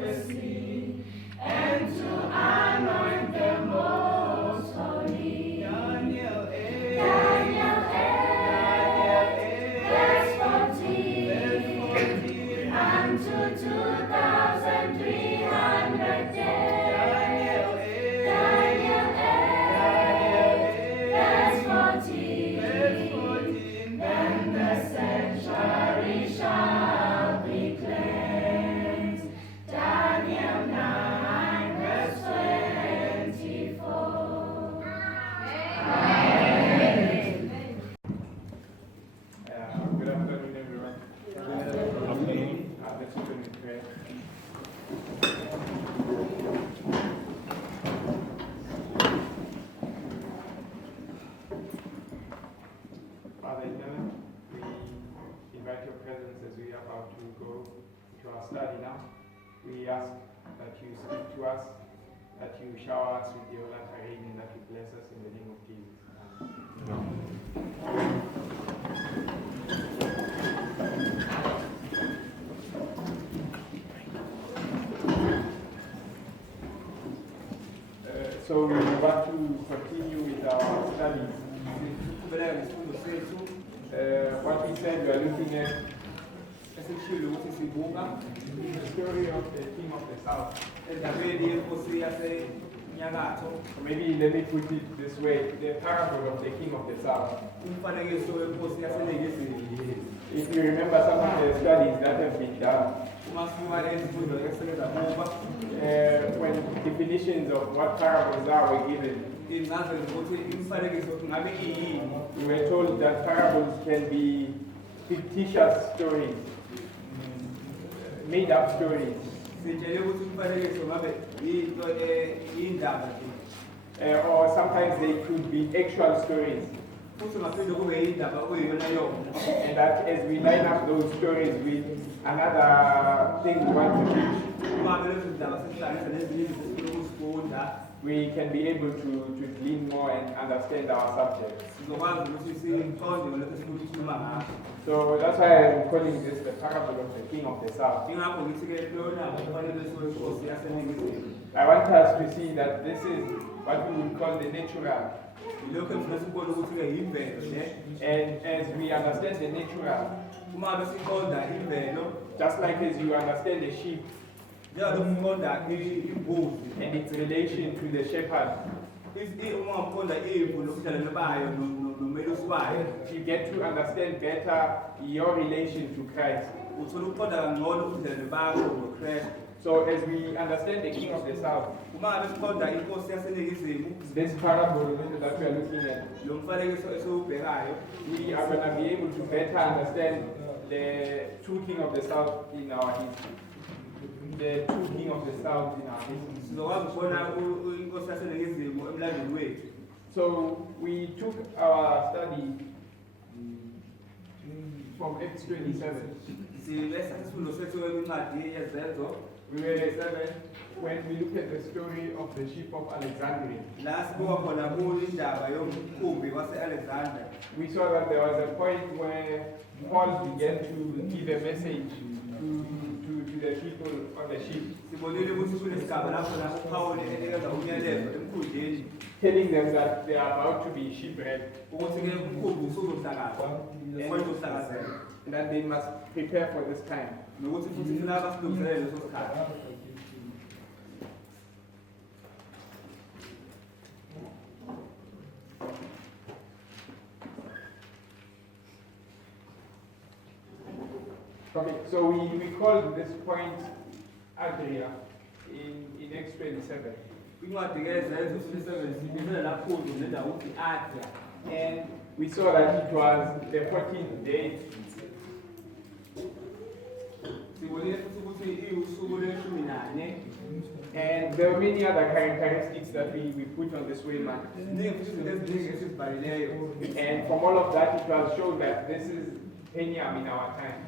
prophecy, and to anoint the most holy. Daniel 8, verse 14, unto 2,300 days. Daniel 8, verse 14, then the sanctuary shall be cleansed. Daniel 9, verse 24. Amen. Good afternoon, everyone. Let's open in prayer. Father in heaven, we invite your presence as we are about to go to our study now. We ask that you speak to us, that you shower us with your light rain, and that you bless us in the name of Jesus. Amen. So we want to continue with our studies. What we said, we are looking at the story of the king of the south. Maybe let me put it this way, the parable of the king of the south. If you remember some of the studies that have been done, when definitions of what parables are were given, we were told that parables can be fictitious stories, made up stories. Or sometimes they could be actual stories. And that as we line up those stories with another thing we want to teach, we can be able to glean more and understand our subject. So that's why I'm calling this the parable of the king of the south. I want us to see that this is what we would call the natural. And as we understand the natural, just like as you understand the sheep and its relation to the shepherd, you get to understand better your relation to Christ. So as we understand the king of the south, this parable that we are looking at, we are going to be able to better understand the true king of the south in our history. The true king of the south in our history. So we took our study from Acts 27. We were when we look at the story of the ship of Alexandria. We saw that there was a point where Paul began to give a message to the people on the ship, telling them that they are about to be shipwrecked and that they must prepare for this time. Okay, so we called this point Adria in Acts 27. And we saw that it was the 14th day. And there were many other characteristics that we put on this waymark. And from all of that, it was shown that this is Peniam in our time.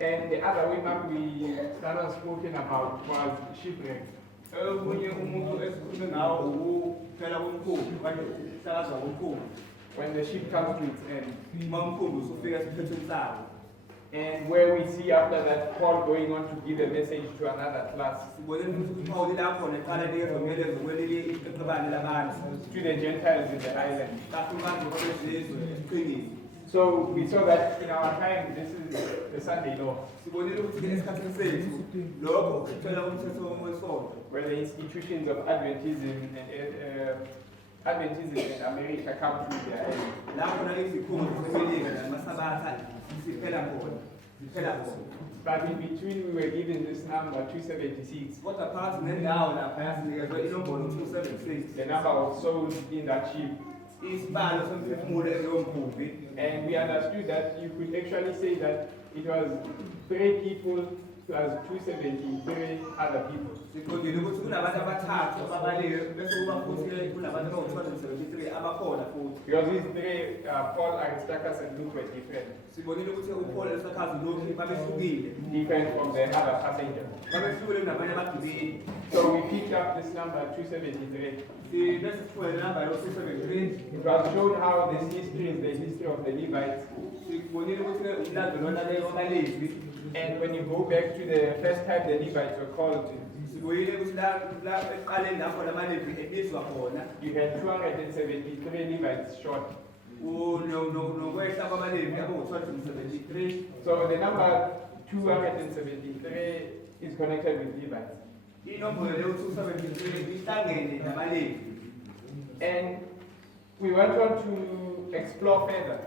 And the other waymark we started speaking about was shipwreck. When the ship comes to its end. And where we see after that Paul going on to give a message to another class, sibone futhi uPaul lapho neqala lezomyalezo kweleli iqabane labantu to the Gentiles in the island. kakhulukazi kwabezizwe esiqingini. So we saw that in our time, this is the Sunday law, Sibonile ukuthi esikhathini sethu lokho kucela umthetho wesonto where the institutions of Adventism in America come to their end. lapho na izikhungo zemelika namasabatha siphela khona But in between, we were given this number 276, kodwa phakathi nendawo lapha yasinikezwe inombolo 276 the number of souls in that ship. isibalo somphefumulo ezomkhumbi. And we understood that you could actually say that it was 3 people plus 273 other people. Siqondile ukuthi kunabantu abathathu ababaliwe bese kuba futhi kunabantu abawu-273 abakhona futhi. Because these 3, Paul, Aristarchus, and Luke, were different. Sibonile ukuthi uPaul Aristarchus noLuke babehlukile. Different from the other passengers. Babehlukile kunabanye abagibeli. So we picked up this number 273. Bese sithuwele namba yo-273. It was shown how this history is the history of the Levites. Sibonile ukuthi umlando lona leyo wabaLevi. And when you go back to the first time the Levites were called, Sibonile ukuthi la eqaleni lapho lamaLevi ebizwa khona. you had 273 Levites short. Nokwehla kwabaLevi abawu-273. So the number 273 is connected with Levites. Inombolo leyo-273 ihlangene nabaLevi. And we went on to explore further,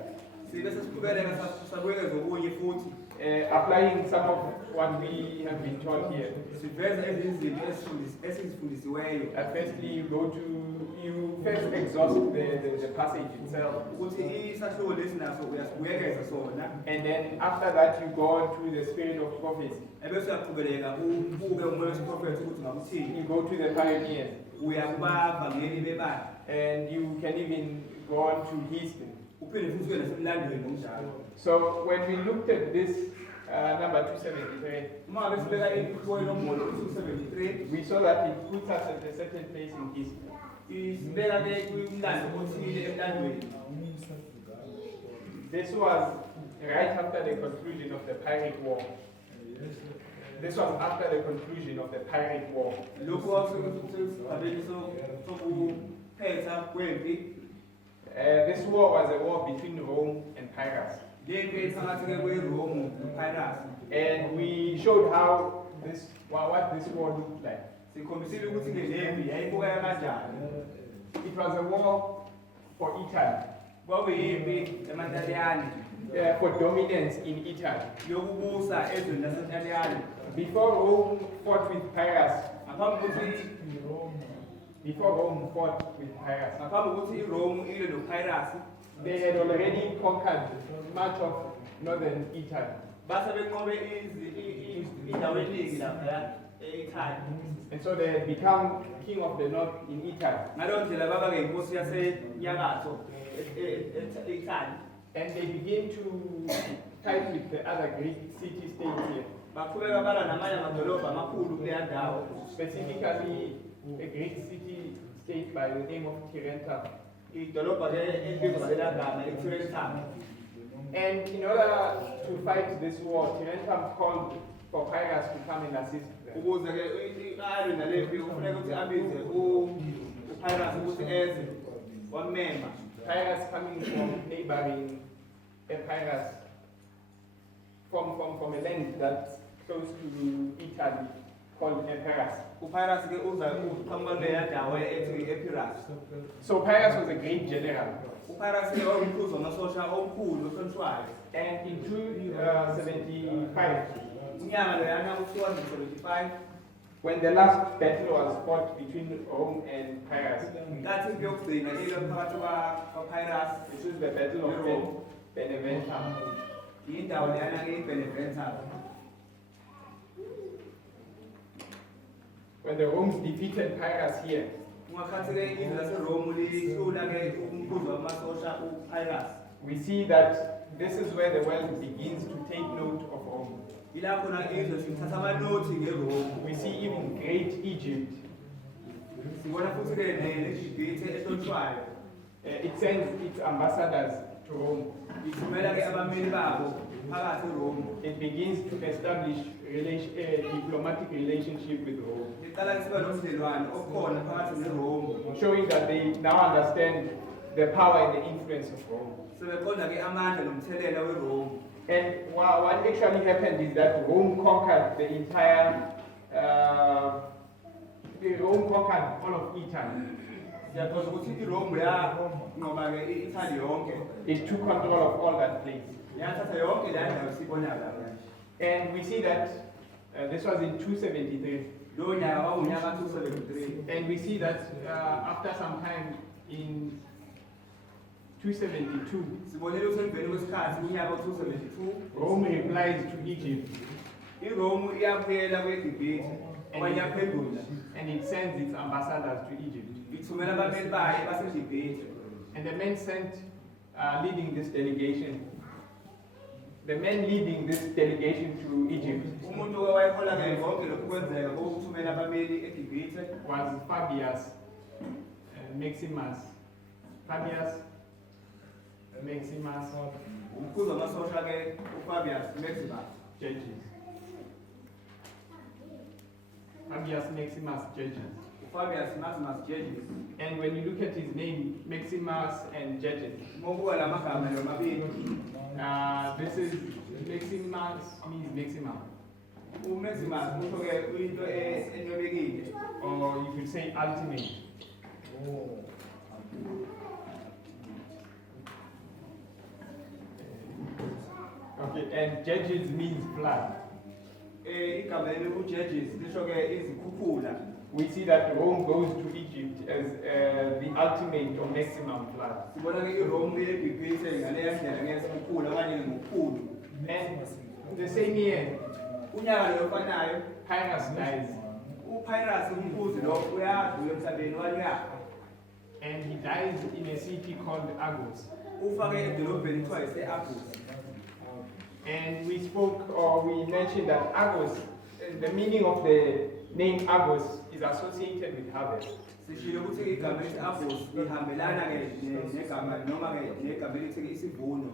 Bese siqhubekela sabuyekeza okunye futhi. applying some of what we have been taught here. Siveza ezinye izinto esizifundisiweyo. Firstly, you first exhaust the passage itself. Ukuthi isahluko lesi naso uyasibuyekeza sona. And then after that, you go on to the spirit of prophecy. Ebese uyaqhubeleka ubuke umoya wesiprofethi ukuthi ngakuthini. You go to the pioneers. Uyakubavangeli bebala. And you can even go on to history. Uphinde futhi uye nasemlandweni ngokunjalo. So when we looked at this number 273, Uma besibeka inombolo 273 we saw that it puts us at a certain place in history. isibeka kumlando othile emlandweni. This was right after the conclusion of the Pirate War. This was after the conclusion of the Pirate War. Lokhu kwakusigabeni sokuphetha kwempi. This war was a war between Rome and Pyrrhus. And we showed how what this war looked like. It was a war for Italy, for dominance in Italy. Before Rome fought with Pyrrhus, they had already conquered much of northern Italy. And so they had become king of the north in Italy. And they begin to fight with the other Greek city-states here. Specifically, a Greek city-state by the name of Tarentum. And in order to fight this war, Tarentum called for Pyrrhus to come and assist them. Pyrrhus coming from neighboring Epirus, from a land that's close to Italy called Epirus. So Pyrrhus was a great general. And in 275, when the last battle was fought between Rome and Pyrrhus, this is the Battle of Beneventum. When the Romans defeated Pyrrhus here, we see that this is where the world begins to take note of Rome. We see even great Egypt. It sends its ambassadors to Rome. phakathi eRome. It begins to establish diplomatic relationship with Rome, Iqala sibe nobudlelwano obukhona phakathi neRome. showing that they now understand the power and the influence of Rome. Sebeqonda ke amandla nomthelela weRome. And what actually happened is that Rome conquered the entire, Rome conquered all of Italy. Siyaqonda ukuthi iRome yanqoba ke iItaly yonke. It took control of all that place. Yathatha yonke le ndawo sibona la manje. And we see that this was in 273. Lo nyaka wawunyaka 273. And we see that after some time in 272, Sibonile ukuthi emveni kwesikhathi unyaka 272 Rome replies to Egypt iRome iyabuyela kweGibhithe okanye yaphendula and it sends its ambassadors to Egypt. ithumela abameli bayo baseGibhithe. And the men sent leading this delegation. The men leading this delegation to Egypt Umuntu owayehola ke konke lokhu kwenzeka kokuthumela abameli eGibhithe was Fabius Maximus. Fabius Maximus umkhuzi wamasosha ke uFabius Maximus. Judges. Fabius Maximus Judges. uFabius Maximus Judges. And when you look at his name, Maximus and Judges, Mokuwa la magama lo mabili. this is Maximus means maximum, uMaximus kusho ke into enwebekile. or you could say ultimate. Okay, and Judges means flood. Igama leli uJudges lisho ke izikhukhula. We see that Rome goes to Egypt as the ultimate or maximum flood. Sibona ke iRome eGibhithe ngaleya ndlela ngezikhukhula okanye ngokukhulu. And the same year, Unyaka lo ofanayo Pyrrhus dies, uPyrrhus umkhuzi lo uyadlula emhlabeni wayafa. and he dies in a city called Argos. Ufa ke edolobheni kuthiwa ise-Argos. And we spoke or we mentioned that Argos, the meaning of the name Argos is associated with harvest. Sishilo ukuthi igama lesi-Argos lihambelana ke negama noma ke negama elithi isivuno.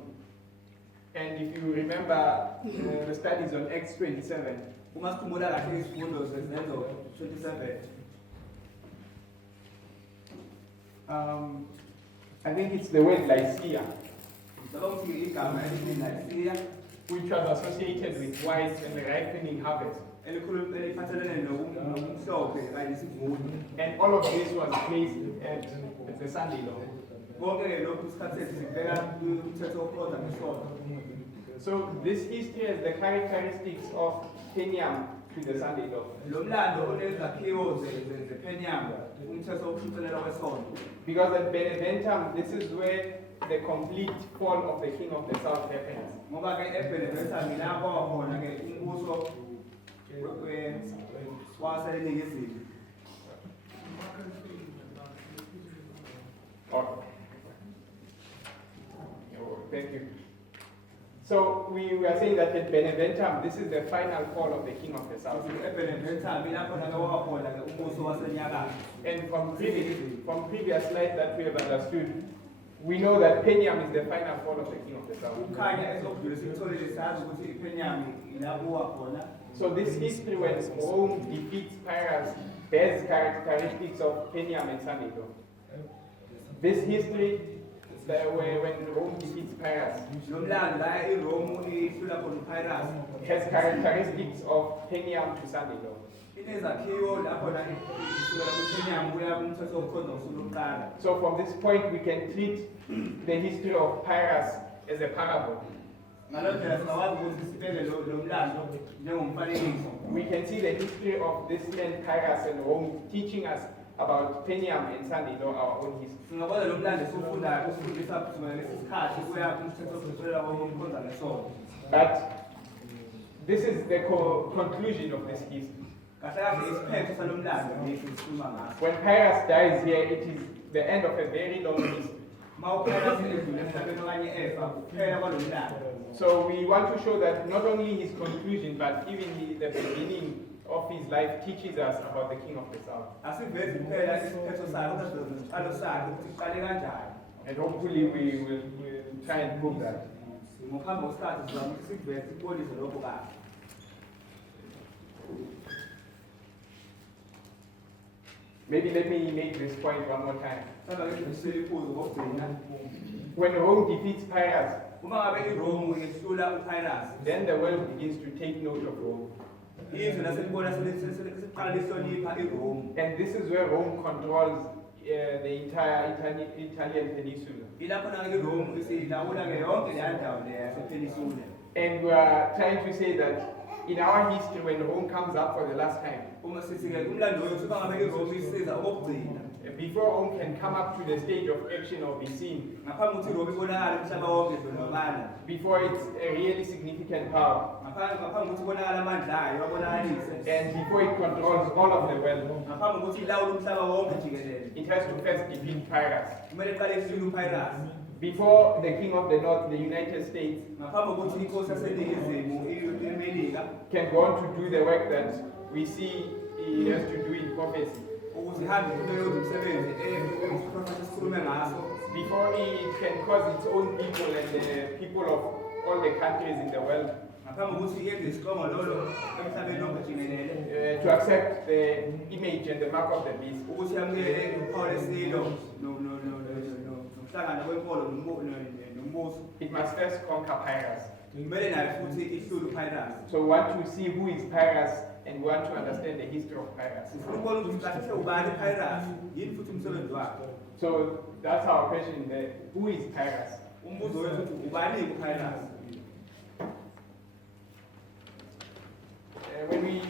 And if you remember the studies on Acts 27, Uma sikhumbula kahle izifundo zezenzo 27. I think it's the word Lycia, Ngicabanga ukuthi igama elithi Lycia which was associated with white and the ripening harvest. elikhuluma eliphathelene nobumhlophe kanye nesivuno. And all of this was placed at the Sunday law. Konke ke lokhu isikhathi sethu sibheka kumthetho wokuqonda ngesono. So this history has the characteristics of Peniam to the Sunday law. Lo mlando onezakhiwo zePeniam umthetho wokushicilelwa kwesono. Because at Beneventum, this is where the complete fall of the king of the south happens. Ngoba ke eBeneventum ilapho khona ke umbuso waseningizimu. Okay. Oh, thank you. So we were saying that at Beneventum, this is the final fall of the king of the south. eBeneventum ilapho ke wakhona ke umbuso wasenyakatho. And from previous slides that we have understood, we know that Peniam is the final fall of the king of the south. Ukhanya esokudlula sikutholile sazi ukuthi iPeniam ilapho wakhona. So this history when Rome defeats Pyrrhus bears characteristics of Peniam and Samekoms. This history when Rome defeats Pyrrhus Lo mlando la iRome ihlula khona uPyrrhus. has characteristics of Peniam to Samekoms. Inezakhiwo lapho la isukela kuPeniam kuya kumthetho wokukhonza usuku lokuqala. So from this point we can treat the history of Pyrrhus as a parable. Ngaloo ndlela singakwazi ukuthi sibeke lo mlando njengomfanekiso. We can see the history of this man Pyrrhus and Rome teaching us about Peniam and Samekoms, our own history. Singabona lo mlando esiwufundayo usifundisa kusukela lesi sikhathi kuya kumthetho wokushicilelwa kokukhonza ngesono. But this is the conclusion of this history. Kahle kahle isiphetho salo mlando ngithi sikhuluma ngaso. When Pyrrhus dies here, it is the end of a very long history. Mawuphela sidlule emhlabeni okanye efa kuphela kwalo mlando. So we want to show that not only his conclusion, but even the beginning of his life teaches us about the king of the south. Asivezi kuphela isiphetho sakhe kodwa siqalo sakhe ukuthi iqale kanjani. And hopefully we will try and prove that. ngaphambi kwesikhathi sizama ukuthi sikuveze sibonise lokho kahle. Maybe let me make this point one more time. Sasa ke ngishilo iphuzu ngokugcina. When Rome defeats Pyrrhus, Uma ngabe iRome ngehlula uPyrrhus, then the world begins to take note of Rome. izwe laselibona seliqala lihlonipha iRome. And this is where Rome controls the entire Italian peninsula. Ilapho na iRome isilawula ke yonke le ndawo le yasepeninsula. And we are trying to say that in our history, when Rome comes up for the last time, Uma sithi ke umlando wethu bangabe iRome isiza okugcina. before Rome can come up to the stage of action or be seen, Ngaphambi ukuthi iRome ibonakala umhlaba wonke izolobala. before it's a really significant power, Ngaphambi ukuthi ibonakala amandla ayo abonakalise. and before it controls all of the world, Ngaphambi ukuthi ilawule umhlaba wonke jikelele. it has to first defeat Pyrrhus. Kumele iqale ihlule uPyrrhus. Before the king of the north, the United States, Ngaphambi kokuthi inkosi yaseNingizimu iMelika can go on to do the work that we see he has to do in prophecy. ukuthi ihambe kuleyo umsebenzi uprofeti sikhulume ngaso. Before it can cause its own people and the people of all the countries in the world Ngaphambi kokuthi yenze isiqongololo emhlabeni wonke jikelele. to accept the image and the mark of the beast. Ukuthi yamukele uphawu lesilo nomhlangano kwenkolo nombuso. It must first conquer Pyrrhus. Kumele nayo futhi ihlule uPyrrhus. So we want to see who is Pyrrhus and we want to understand the history of Pyrrhus. Sifuna ukubona ukuthi kahle ubani uPyrrhus, yini futhi umsebenzi wakhe. So that's our question there. Who is Pyrrhus? Umbuzo wethu uthi ubani uPyrrhus? When we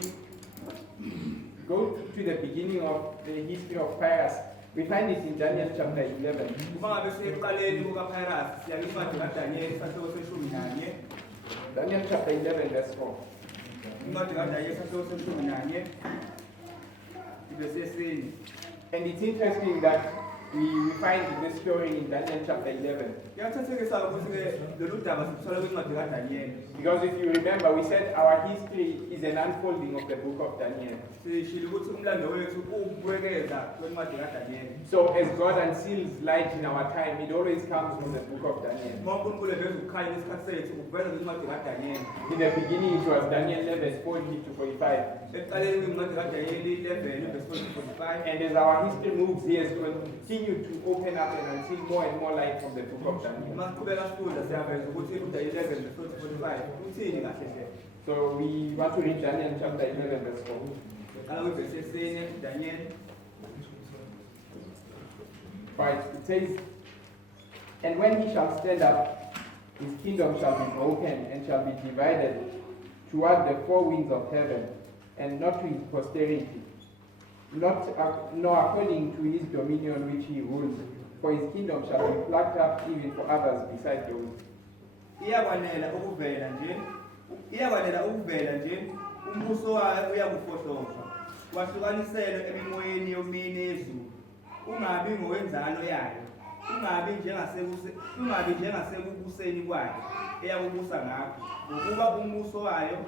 go to the beginning of the history of Pyrrhus, we find it in Daniel chapter 11. Uma ngabe siyekuqaleni kukaPyrrhus, siya kwincwadi kaDaniel isahluko seshumi nanye. Daniel chapter 11 verse 4. Incwadi kaDaniel isahluko seshumi nanye. Ivesi yesine. And it's interesting that we find this story in Daniel chapter 11. Kuyathathekisa ukuthi ke lolu daba siluthola kwincwadi kaDaniel. Because if you remember, we said our history is an unfolding of the book of Daniel. Sishilo ukuthi umlando wethu ubukeza kwencwadi kaDaniel. So as God unseals light in our time, it always comes from the book of Daniel. Uma uNkulunkulu eveza ukukhanya kwesikhathi sethu ukuveza kwincwadi kaDaniel. In the beginning, it was Daniel 11 verse 40 to 45. Ekuqaleni kwincwadi kaDaniel 11 verse 40 to 45. And as our history moves, he has continued to open up and unseal more and more light from the book of Daniel. Uma siqhubeka sifunda siyaveza ukuthi uDaniel 11 verse 40 to 45 uthini kahle hle. So we want to read Daniel chapter 11 verse 4. Qala kwivesi yesine Daniel. Right, it says, and when he shall stand up, his kingdom shall be broken and shall be divided toward the four winds of heaven, and not to his posterity, nor according to his dominion which he rules, for his kingdom shall be plucked up even for others beside those. Iyakwanela ukuvela nje umbuso wayo uyakufohlozwa wahlukaniselwe emimoyeni yomini yezulu ungabi ngowenzalo yayo ungabi njengasekubuseni kwayo eyakubusa ngakho ngokuba umbuso wayo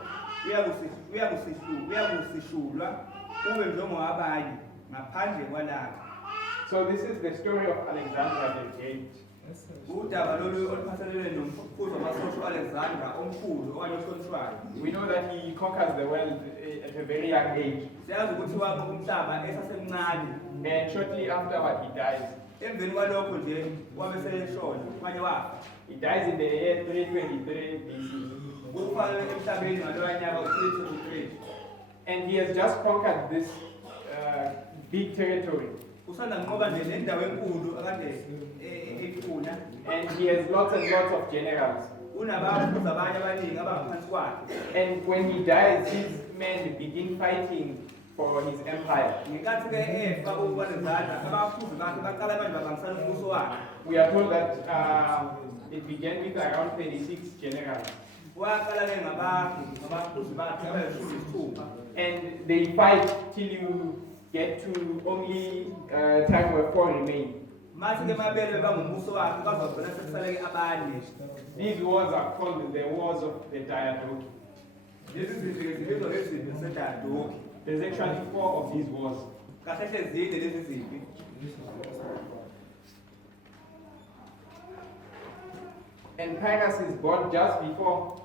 uyabusishulwa ube njengowabanye ngaphandle kwalapha. So this is the story of Alexander the Great. Udaba lolu oluphathelene nomkhuzo wamasosha Alexander omkhulu okanye ohlonishwayo. We know that he conquers the world at a very young age. Siyazi ukuthi waqoqa umhlaba esasemncane. And shortly afterward he dies. Emveni kwalokho nje wabe seshona manje wafa. He dies in the year 323 BC. Ufana emhlabeni ngaloya nyaka u-323. And he has just conquered this big territory. Usanda nqoba nje nendawo enkulu akade efuna. And he has lots and lots of generals. Unababuza abanye abaningi abangaphansi kwakhe. And when he dies, his men begin fighting for his empire. Ngenkathi ke efa uAlexander abafuzi bakhe baqala manje babambisana umbuso wakhe. We are told that it began with around 36 generals. Waqala ke ngabafuzi bakhe abayishumi nesithupha. And they fight till you get to only time where 4 remain. Mathi ke mabele bangumbuso wakhe bazogcina sekusale abanye. These wars are called the wars of the diadochi. Lezi zizwe zibizwa ngezimpi zediadochi. There's actually 4 of these wars. Kahle hle zide lezi zimpi. And Pyrrhus is born just before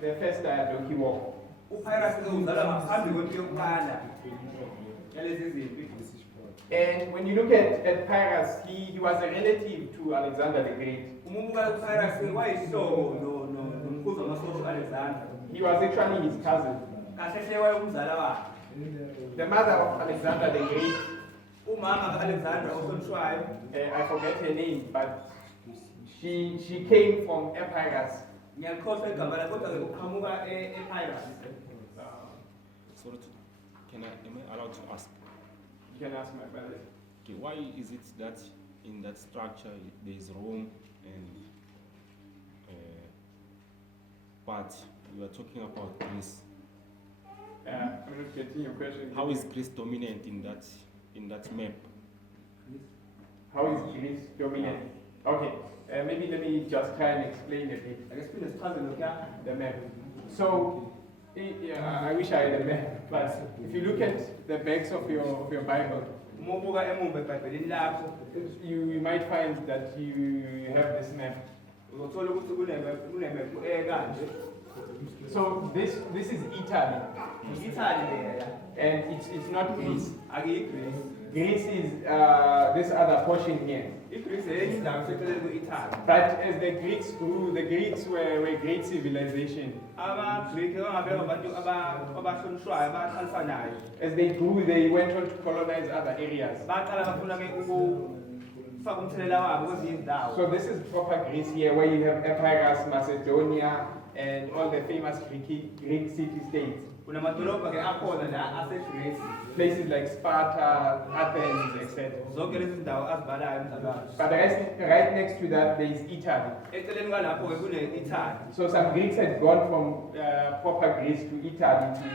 the first Diadochi War. uPyrrhus uzalwa ngaphambi kwempi yokuqala yalezi zimpi. And when you look at Pyrrhus, he was a relative to Alexander the Great. Uma ubuka uPyrrhus wayisihlobo nomkhuzi wamasosha uAlexander. He was actually his cousin. Kahle hle wayumzala wakhe. The mother of Alexander the Great, Umama kaAlexander ohlonishwayo, I forget her name, but she came from Epirus. ngiyakhohlwa igama lakhe kodwa ke uqhamuka ePyrrhus. Sorry, am I allowed to ask? You can ask my brother. Okay, why is it that in that structure there is Rome and but you are talking about Greece? I'm not getting your question. How is Greece dominant in that map? How is Greece dominant? Okay, maybe let me just try and explain a bit Ake siphinde sichaze lokhuya. the map. So, I wish I had a map, but if you look at the backs of your Bible, Uma ubuka emumva eBhayibhelini lakho, you might find that you have this map. uzothola ukuthi kunemephu kanje. So this is Italy, I-Italy leya, and it's not Greece. akuyi-Greece. Greece is this other portion here. I-Greece yenye indawo eseceleni kwe-Italy. But as the Greeks grew, the Greeks were a great civilization. AmaGrike bangabe abantu abahlonishwayo abaqalisanayo. As they grew, they went on to colonize other areas. Baqala bafuna-ke ukufaka umthelela wabo kwezinye izindawo. So this is proper Greece here, where you have Epirus, Macedonia, and all the famous Greek city-states. Kunamadolobha-ke akhona la aseGreece. Places like Sparta, Athens, etc. Zonke lezi zindawo azibalayo umzalwane. But right next to that, there is Italy. Eceleni kwalapho-ke kune-Italy. So some Greeks had gone from proper Greece to Italy to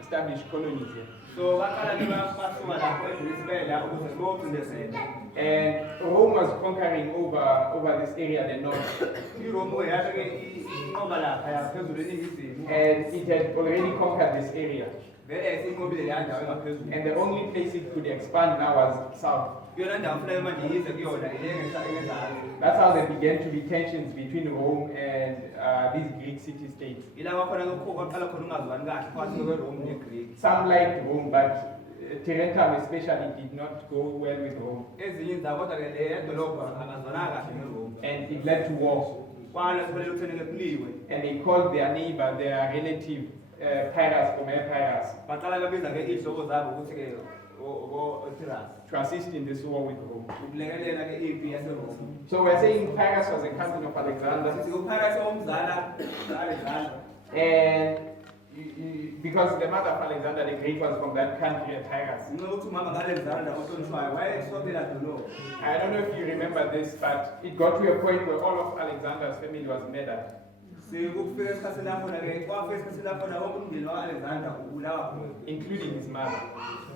establish colonies here. So baqala-ke basuka lapho eGreece bela ukuze beyocindezela. And Rome was conquering over this area, the north. IRome-ke yabe-ke inqoba lapha phezulu eningizimu. And it had already conquered this area. Vele siyinqobile leya ndawo engaphezulu. And the only place it could expand now was south. Kuyona ndawo kufanele manje yize kuyona ile engezansi. That's how there began to be tensions between Rome and these Greek city-states. Ila kwakhona kwaqala khona ungazwani kahle phakathi kweRome neGreek. Some liked Rome, but Tarentum especially did not go well with Rome. Ezinye izindawo kodwa-ke le dolobha angazwananga kahle ngeRome. And it led to war. Kwala kufanele kutheni kuliwe. And they called their neighbor, their relative, Pyrrhus from Epirus, Baqala babiza-ke iy'hlobo zabo ukuthi-ke o-Epirus. to assist in this war with Rome. Ukulekelela-ke impi yaseRome. So we're saying Pyrrhus was a cousin of Alexander. Sithi uPyrrhus owumzala ka-Alexander. And because the mother of Alexander the Great was from that country, Epirus. Ngenxa yokuthi umama ka-Alexander ohlonishwayo wayesokela dolobha. I don't know if you remember this, but it got to a point where all of Alexander's family was murdered, Sekufika esikhathini laphona-ke kwafika esikhathini laphona wonke umndeni waka-Alexander ubulawa khona. including his mother.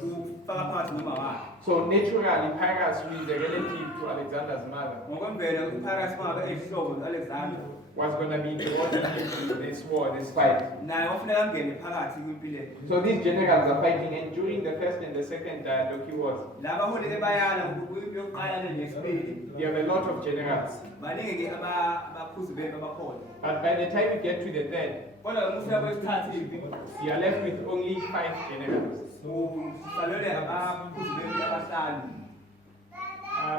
Kufaka phakathi noma wakhe. So naturally, Pyrrhus, who is a relative to Alexander's mother, Ngokwemvelo uPyrrhus mangabe eyisihlobo no-Alexander was going to be the one into this war, this fight. naye wafuneka angene phakathi kwimpi le. So these generals are fighting, and during the first and the second Diadochi wars, Laba baholi bayana kwimpi yokuqala nesibili. you have a lot of generals. Baningi-ke abaphuzi bempi abakhona. But by the time you get to the third, Kodwa musuka kwesithathu impi you are left with only 5 generals. usalele abaphuzi bempi abahlanu.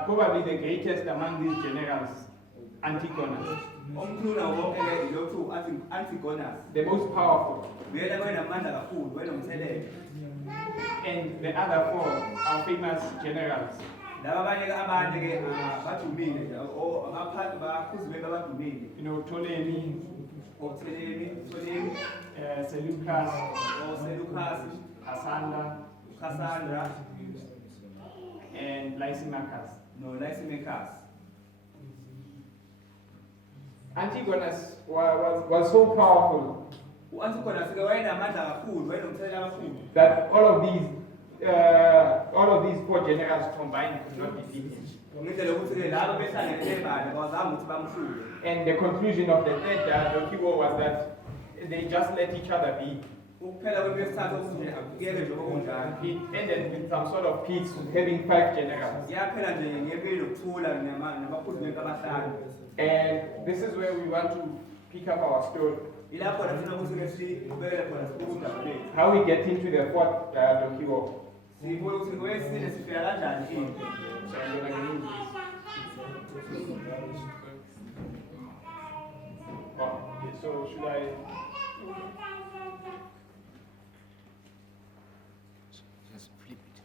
Probably the greatest among these generals, Antigonus, Omkhulu nawo wonke-ke yilokhu Antigonus. the most powerful. Uyena wayenamandla kakhulu, wayenomthelela. And the other 4 are famous generals. Laba abanye-ke abane-ke badumile nje abaphuzi bempi abadumile. You know, Ptolemy, Ptolemy, Seleucus, Seleucus, Cassandra, and Lysimachus. Lysimachus. Antigonus was so powerful U-Antigonus-ke wayenamandla kakhulu, wayenomthelela kakhulu. that all of these 4 generals combined could not defeat him. Ngendlela yokuthi-ke laba behlangene bane abazange ukuthi bamhlule. And the conclusion of the third Diadochi war was that they just let each other be. ukuphela kwemesithathu ukuthi akuyeke nje okunjalo. It ended with some sort of peace, having 5 generals. Yaphela nje ngempilo lokuthula nabaphuzi bonke abahlanu. And this is where we want to pick up our story. Ilapho la sifuna ukuthi sibekele khona ukudaba lethu. How we get into the 4th Donkey War. Sibona ukuthi kwesine sifika kanjani into. So I'm gonna read this. Oh, okay, so should I? Just flip it.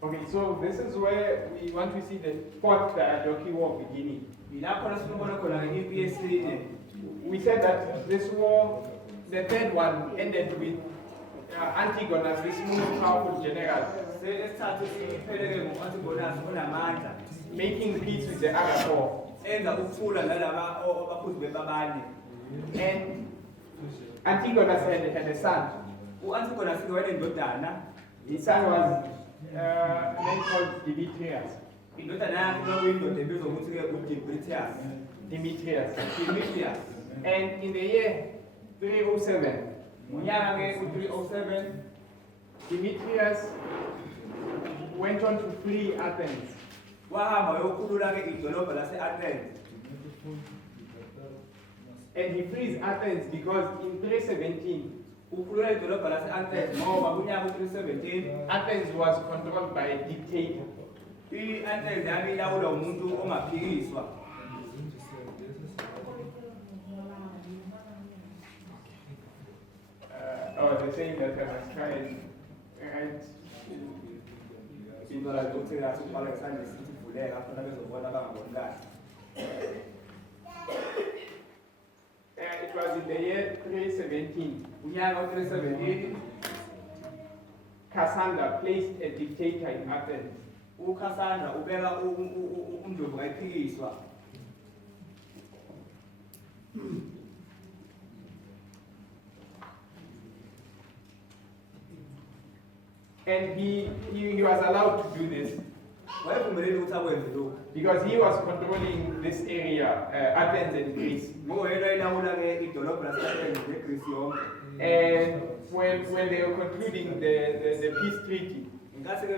Okay, so this is where we want to see the 4th Donkey War beginning. Ilapho la sifuna khona impi yesine. We said that this war, the 3rd one, ended with Antigonus, this most powerful general, Sesithathu sipheleke ngo-Antigonus onamandla. making peace with the other 4. Enza ukuthula nalaba abaphuzi bebabane. And Antigonus had a son. U-Antigonus wayenendodana. His son was a man called Demetrius. Indodana yakhe kwakuyindoda ebizwa ukuthi-ke uDemetrius. Demetrius. And in the year 307, Ngonyaka-ke u-307 Demetrius went on to flee Athens. wahamba wayokhulula-ke idolobha lase-Athens. And he flees Athens because in 317, Ukhulula idolobha lase-Athens ngoba kunyaka u-317 Athens was controlled by a dictator. i-Athens yabe ilawulwa umuntu ongaphikiswa. They're saying that I must try and write. Into la ukuthi kahle ukubhala ngesandla esithi vuleka khona bezobona bangaboni kahle. It was in the year 317. Unyaka u-317 Cassander placed a dictator in Athens. uCassandra ubeka uNdlovu kayiphikiswa. And he was allowed to do this Wayevumelekile ukuthi akwenze lokhu. because he was controlling this area, Athens and Greece. Ngoyena ilawula-ke idolobha lase-Athens neGreece yonke. And when they were concluding the peace treaty, Ngenkathi-ke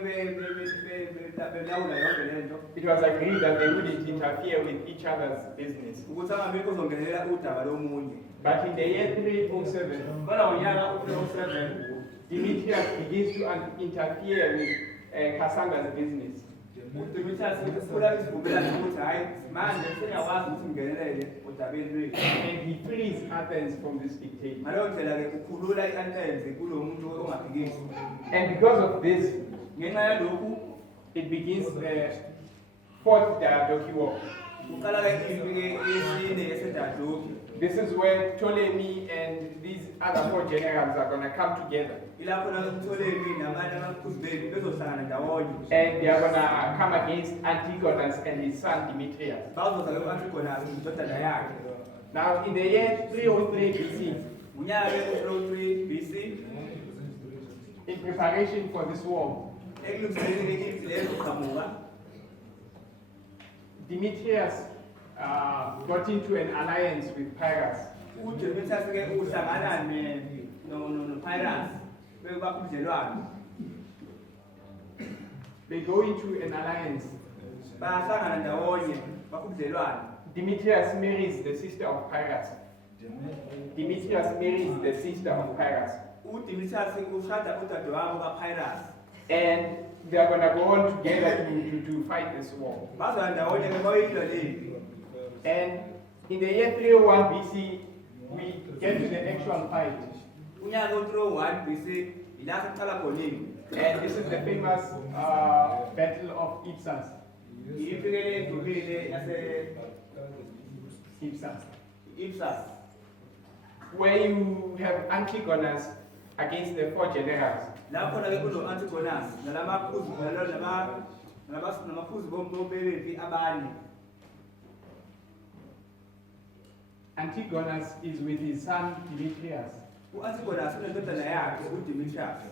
belawula yonke le nto it was agreed that they wouldn't interfere with each other's business. ukuthi angabikho uzongenelela udaba lomunye. But in the year 307, Kodwa ngonyaka u-307 Demetrius begins to interfere with Cassandra's business. uDemetrius ukhula isivumelwano ukuthi hayi manje sengiyakwazi ukuthi ngingenelele udabeni lwethu. And he frees Athens from this dictator. Ngaleyo ndlela-ke ukhulula i-Athens kulo muntu ongaphikiswa. And because of this, Ngenxa yalokhu it begins the 4th Diadochi War. kuqala-ke impi yesine yeseDadoki. This is where Ptolemy and these other 4 generals are going to come together. Ilapho la uPtolemy namanye abakhuzi bempi bezohlangana ndawonye. And they are going to come against Antigonus and his son Demetrius. Bazoza ku-Antigonus indodana yakhe. Now, in the year 303 BC, Unyaka-ke u-303 BC in preparation for this war, ekulungiseleni impi leyo ezoqhamuka, Demetrius got into an alliance with Pyrrhus. uDemetrius-ke uhlangana noPyrrhus bekubakubudlelwano. They go into an alliance. Bahlangana ndawonye bakubudlelwano. Demetrius marries the sister of Pyrrhus. Demetrius marries the sister of Pyrrhus. uDemetrius ushada udadewabo kaPyrrhus. And they are going to go on together to fight this war. Bazoya ndawonye-ke bayoyilwa le mpi. And in the year 301 BC, we get to the actual fight. Unyaka u-301 BC ilapho kuqala khona impi. And this is the famous Battle of Ipsas. Ifikele edumile yase Ipsas. Ipsas. Where you have Antigonus against the 4 generals. Lapho ke kuno-Antigonus nalamaphuzu namaphuzu bombelempi abane. Antigonus is with his son Demetrius. U-Antigonus unendodana yakhe uDemetrius.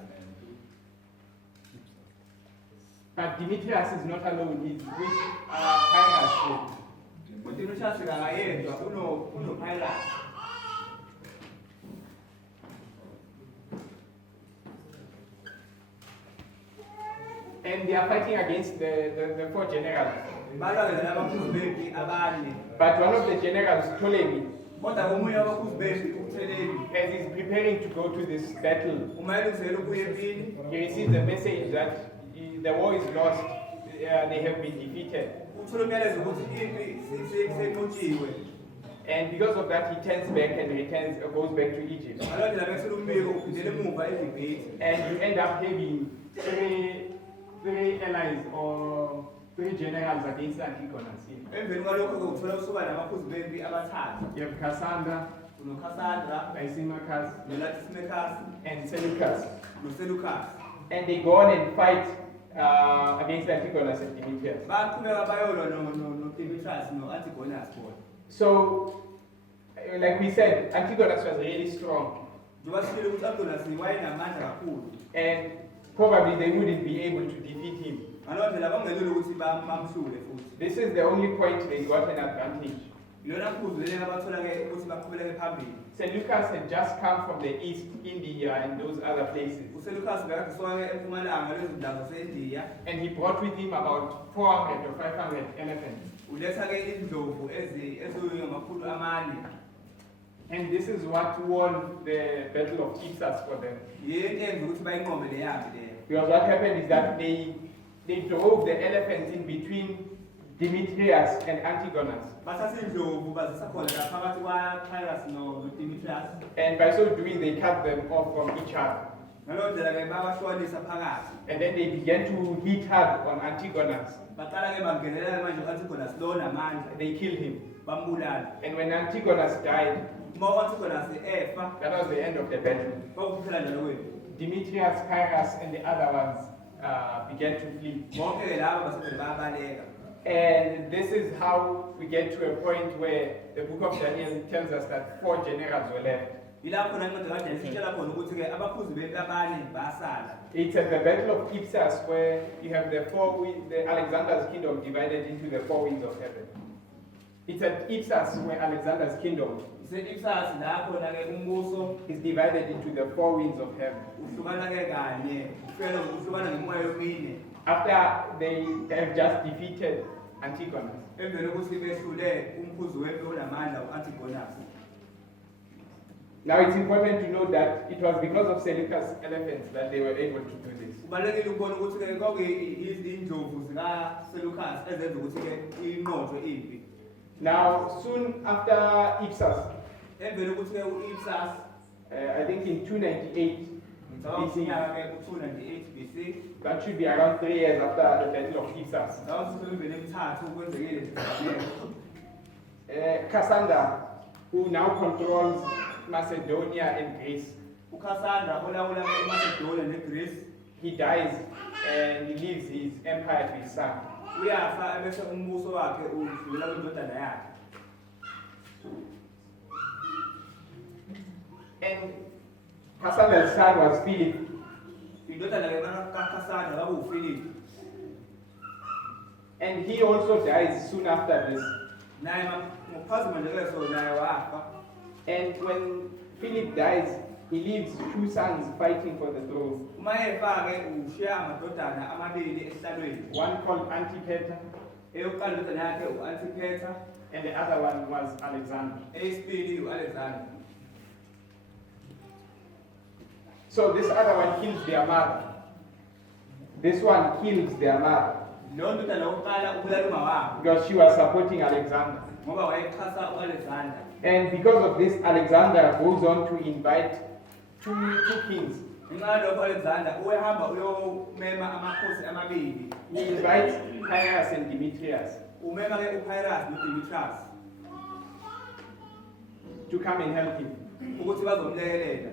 But Demetrius is not alone, he's with Pyrrhus. uDemetrius akayedwa unoPyrrhus. And they are fighting against the 4 generals. Balwa ke nabaphuzu bempi abane. But one of the generals, Ptolemy, Kodwa omunye wabaphuzu bempi uPtolemy as he's preparing to go to this battle, umayelungisela ukuya empini. he receives a message that the war is lost, they have been defeated. Uthola umyalezo ukuthi impi seqotshiwe. And because of that, he turns back and goes back to Egypt. Ngaloo ndlela bese umbiko uphindele emuva eGibhithe. And you end up having three allies or 3 generals against Antigonus. Emveni kwalokho-ke uthola usuka namaphuzu bempi abathathu. You have Cassander, UnoCassandra, Lysimachus, noLatismachus, and Seleucus. noSeleucus. And they go on and fight against Antigonus and Demetrius. Baqhubeka bayolwa noDemetrius no-Antigonus bona. So, like we said, Antigonus was really strong. Njengoba sishilo ukuthi u-Antigonus wayenamandla kakhulu. And probably they wouldn't be able to defeat him. Ngaloo ndlela bangelula ukuthi bamhlule futhi. This is the only point they got an advantage. Iyona phuzu leli abathola-ke ukuthi baqhubeleke phambili. Seleucus had just come from the east, India and those other places. USeleucus bekade esuka-ke empumalanga lezi ndawo zase-Indiya. And he brought with him about 400 or 500 elephants. Uletha-ke indlovu ezingamakhulu amane. And this is what won the Battle of Ipsas for them. Yinto enza ukuthi bayinqobe le yambi leyo. Because what happened is that they drove the elephants in between Demetrius and Antigonus. Bathatha indlovu bazisa khona la phakathi kwaPyrrhus noDemetrius. And by so doing, they cut them off from each other. Ngaloo ndlela-ke babashonisa phakathi. And then they began to hit hard on Antigonus. Baqala-ke bangenelela manje u-Antigonus lo namandla. They killed him. Bambulala. And when Antigonus died, Uma u-Antigonus efa, that was the end of the battle. kwakuphela njalo kwenu. Demetrius, Pyrrhus, and the other ones began to flee. Bonke-ke laba basebele bayabaleka. And this is how we get to a point where the book of Daniel tells us that 4 generals were left. Yilapho khona incwadi kaDaniel isitshela khona ukuthi-ke abaphuzu bempi abane basala. It's at the Battle of Ipsas where you have the Alexander's kingdom divided into the 4 winds of heaven. It's at Ipsas where Alexander's kingdom Ise-Ipsas la khona-ke umbuso is divided into the 4 winds of heaven. uhlukana-ke kanye, uhlukana ngemoya yomine. After they have just defeated Antigonus. Emveni kokuthi behlule umphuzu wempi onamandla u-Antigonus. Now it's important to note that it was because of Seleucus' elephants that they were able to do this. Kubalulekile ukubona ukuthi-ke kwakuyindlovu zikaSeleucus ezenza ukuthi-ke inqotshwe impi. Now, soon after Ipsas, Emveni kokuthi-ke u-Ipsas, I think in 298 ngicabanga BC, unyaka-ke u-298 BC, that should be around 3 years after the Battle of Ipsas. ngicabanga ukuthi emveni emithathu kwenzekile Cassander, who now controls Macedonia and Greece, uCassandra olawula eMacedonia neGreece, he dies and he leaves his empire to his son. uyafa ebese umbuso wakhe udlulela kwindodana yakhe. And Cassander's son was Philip. Indodana-ke kaCassandra kwakuwuPhilip. And he also dies soon after this. Naye ngokuphazima nje-ke so naye wafa. And when Philip dies, he leaves 2 sons fighting for the throne. Uma efa-ke ushiya amadodana amabili esihlalweni. One called Antipater, Eyokuqala indodana yakhe u-Antipater, and the other one was Alexander. eyesibili u-Alexander. So this other one kills their mother. This one kills their mother. Lo ndoda lokuqala ubulala uma wabo because she was supporting Alexander. ngoba wayexhasa uAlexander. And because of this, Alexander goes on to invite two kings. Ngenxa lokho Alexander uyahamba uyomema amakhosi amabili. He invites Pyrrhus and Demetrius Umema ke uPyrrhus noDemetrius to come and help him. ukuthi bazomlekelela.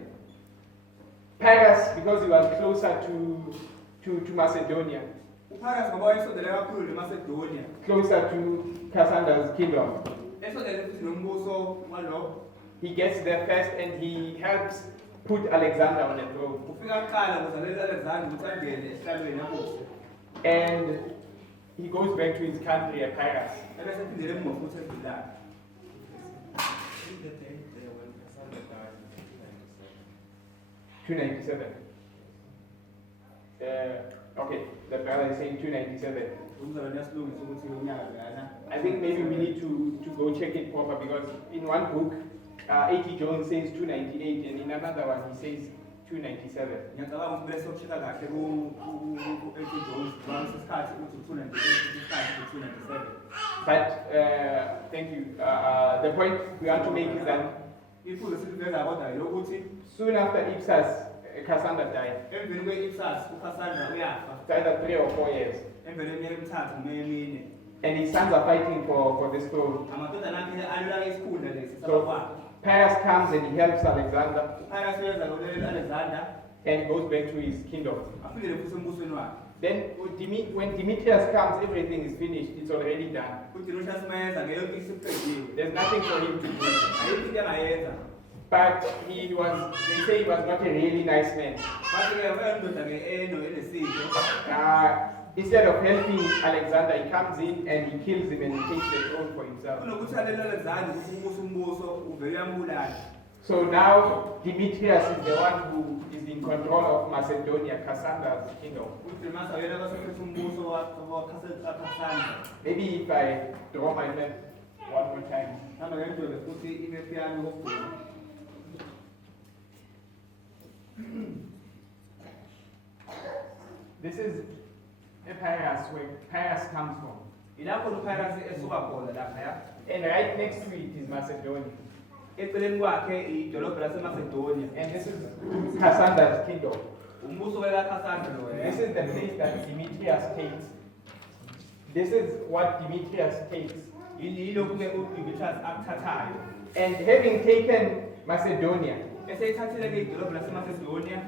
Pyrrhus, because he was closer to Macedonia, uPyrrhus ngoba wayesondele kakhulu eMacedonia, closer to Cassandra's kingdom. esondele futhi nombuso walo. He gets there first and he helps put Alexander on the throne. Ufika kuqala kuzalela Alexander ukuthi angene esihlalweni nakuhle. And he goes back to his country at Pyrrhus. Ebese ephindele emuva futhi edlulayo. In the day there when Cassandra died in 297. Okay, the brother is saying 297. Umzalwane yasilungisa ukuthi unyaka lana. I think maybe we need to go check it proper because in one book, 80 Jones says 298 and in another one he says 297. Ngiyacabanga ukuthi bese ushika kahle ku-80 Jones ngoba isikhathi ukuthi 298 isikhathi ku-297. But thank you. The point we want to make is that Ifundo siliveza kodwa yokuthi soon after Ipsas, Cassandra died. emveni kwe-Ipsas uCassandra uyafa. It's either 3 or 4 years. Emveni eminyaka emithathu noma emine. And his sons are fighting for this throne. Amadodana akhe alula isikhundla lesi So sabakwakhe. Pyrrhus comes and he helps Alexander uPyrrhus uyeza kulelela Alexander and he goes back to his kingdom. aphindele futhi embusweni wakhe. Then when Demetrius comes, everything is finished. It's already done. uDemetrius mayeza ke yonke isiqediwe. There's nothing for him to do. Ayikho into angayenza. But they say he was not a really nice man. Bathi ke wayendoda ke enesiko. Instead of helping Alexander, he comes in and he kills him and he takes the throne for himself. Kunokuthi alele Alexander ukuthi umbuso uvele uyambulala. So now Demetrius is the one who is in control of Macedonia, Cassandra's kingdom. uDemetrius uyena kasephethe umbuso waKassandra. Maybe if I draw my map one more time. Hamba ngendlela futhi imap yami kokugcina. This is Pyrrhus, where Pyrrhus comes from. Ilapho uPyrrhus esuka khona lapha. And right next to it is Macedonia. Eceleni kwakhe idolobha laseMacedonia. And this is Cassandra's kingdom. Umbuso wekaKassandra lo. This is the place that Demetrius takes. This is what Demetrius takes. Yilokhu ke uDemetrius akuthathayo. And having taken Macedonia, Eseyithathile ke idolobha laseMacedonia.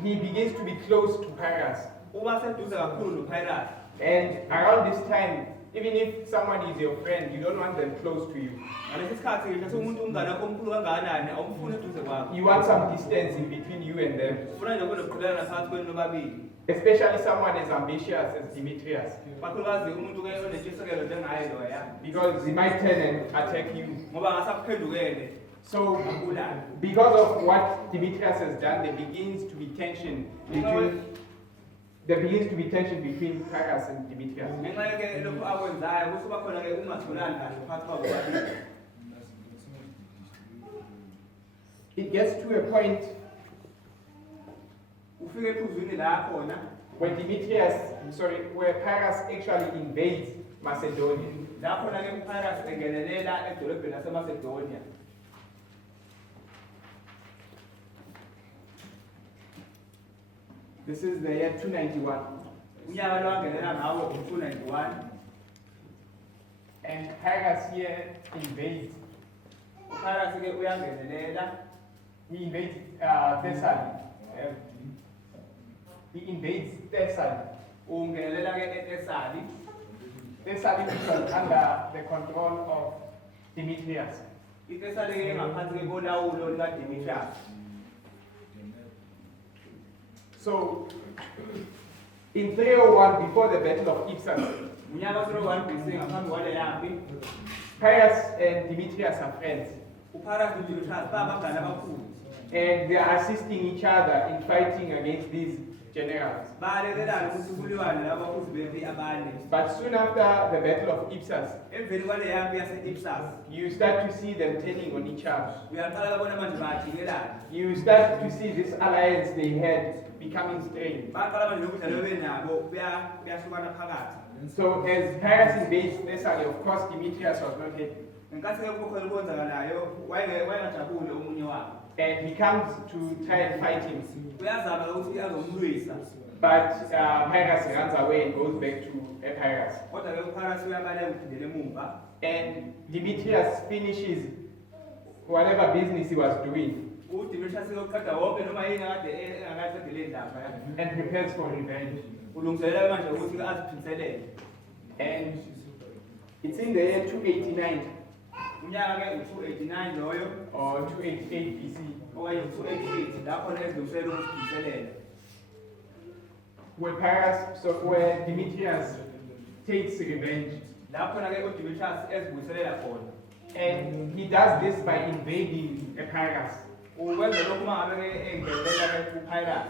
he begins to be close to Pyrrhus. Uba seduze kakhulu noPyrrhus. And around this time, even if someone is your friend, you don't want them close to you. Ngalesi sikhathi nje umuntu umngane wakho omkhulu kangakanani awumfuni eduze kwakho. You want some distance in between you and them. Ufuna nje ukuqhubekela phakathi kwenu nobabili. Especially someone as ambitious as Demetrius. Kakhulukazi umuntu ke onentshisekelo njengaye loya. Because he might turn and attack you. Ngoba ngasakuphendukele. So, Akubulala. because of what Demetrius has done, there begins to be tension between Pyrrhus and Demetrius. Ngenxa yake lokho akwenzayo kusuba khona ke ungathulani kahle phakathi kwabo bobabili. It gets to a point Ufike ephuzwini la khona where where Pyrrhus actually invades Macedonia. la khona ke uPyrrhus engenelela edolobheni laseMacedonia. This is the year 291. Unyaka lo wangenelela ngawo ngo-291. And Pyrrhus here invades. uPyrrhus ke uyangenelela. He invades Thessaly. He invades Thessaly. Ungenelela ke eThessali. Thessaly was under the control of Demetrius. iThessali ke ngaphansi ke kolawulo likaDemetrius. So, in 301, before the Battle of Ipsas, Unyaka 301 BC ngaphambi kwale yampi, Pyrrhus and Demetrius are friends. uPyrrhus noDemetrius babangane abakhulu. And they are assisting each other in fighting against these generals. Bayalekelana ukuthi kuliwane laba bafuzi bempi abane. But soon after the Battle of Ipsas, Emveni kwale yampi yase-Ipsas, you start to see them turning on each other. uyaqala babona manje bayadingelana. You start to see this alliance they had becoming strained. Baqala manje nobudlelwano benabo buyahlukana phakathi. So as Paris invades Thessaly, of course Demetrius was not happy. ngenkathi kukhona okwenzakalayo wayengajabule omunye wabo And he comes to try and fight him. uyazama ukuthi azomlwisa But Pyrrhus runs away and goes back to Epirus. kodwa-ke uPyrrhus uyabaleka uphindele emumva And Demetrius finishes whatever business he was doing uDemetrius yokuqeda wonke noma yini akade engakaqedele indaba and prepares for revenge. ulungiselela manje ukuthi aziphinselele And it's in the year 289 unyaka-ke u-289 loyo or 288 BC okanye u-288 lapho ezilungiselela ukuziphinselela where Demetrius takes revenge. lapho-na-ke uDemetrius ezibuyiselela khona And he does this by invading Epirus. ukwenza lokhu uma ngabe-ke engenelela-ke kuPyrrhus